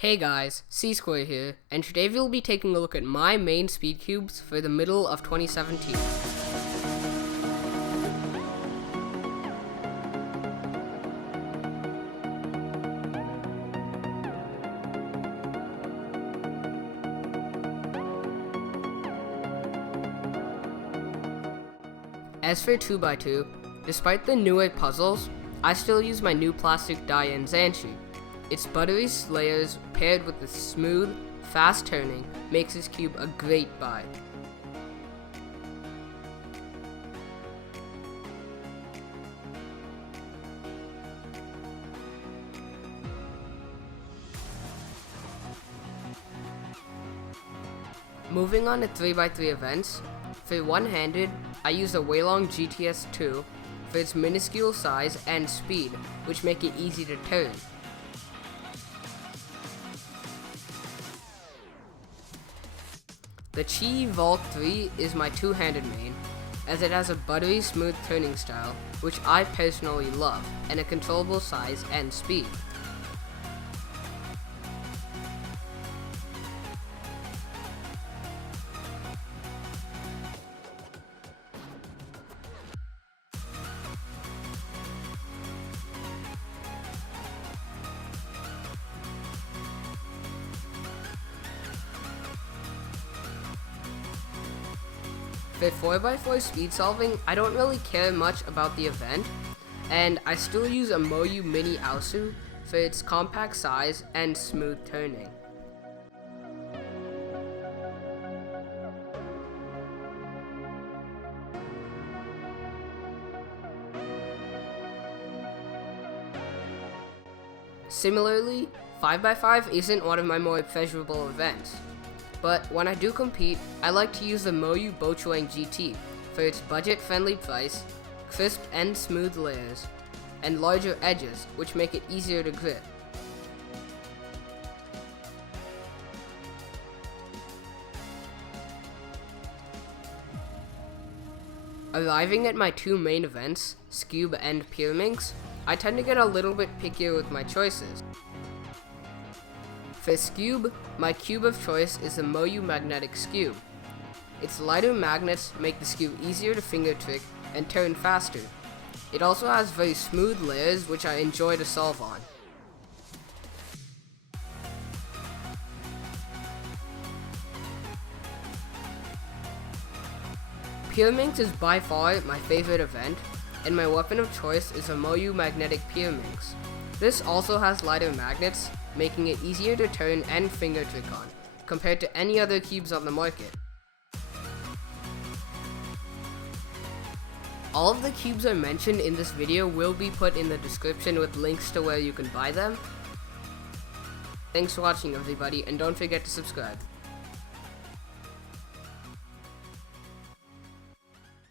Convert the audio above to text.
Hey guys, cSquare here, and today we'll be taking a look at my main Speedcubes for the middle of 2017. As for 2x2, despite the newer puzzles, I still use my new plastic die in Zanshi. Its buttery layers paired with the smooth, fast turning makes this cube a great buy. Moving on to 3x3 events, for one-handed, I use a Waylong GTS2 for its minuscule size and speed, which make it easy to turn. The Chi Vault 3 is my two-handed main, as it has a buttery smooth turning style, which I personally love, and a controllable size and speed. For 4x4 speed solving, I don't really care much about the event, and I still use a Moyu Mini Aosu for its compact size and smooth turning. Similarly, 5x5 isn't one of my more pleasurable events. But when I do compete, I like to use the Moyu Bochuang GT for its budget-friendly price, crisp and smooth layers, and larger edges, which make it easier to grip. Arriving at my two main events, Scube and Pyraminx, I tend to get a little bit pickier with my choices. For Scube, my cube of choice is the Moyu Magnetic Scube. Its lighter magnets make the Scube easier to finger trick and turn faster. It also has very smooth layers which I enjoy to solve on. Pyraminx is by far my favorite event, and my weapon of choice is a Moyu Magnetic Pyraminx. This also has lighter magnets, making it easier to turn and finger trick on, compared to any other cubes on the market. All of the cubes I mentioned in this video will be put in the description with links to where you can buy them. Thanks for watching everybody, and don't forget to subscribe.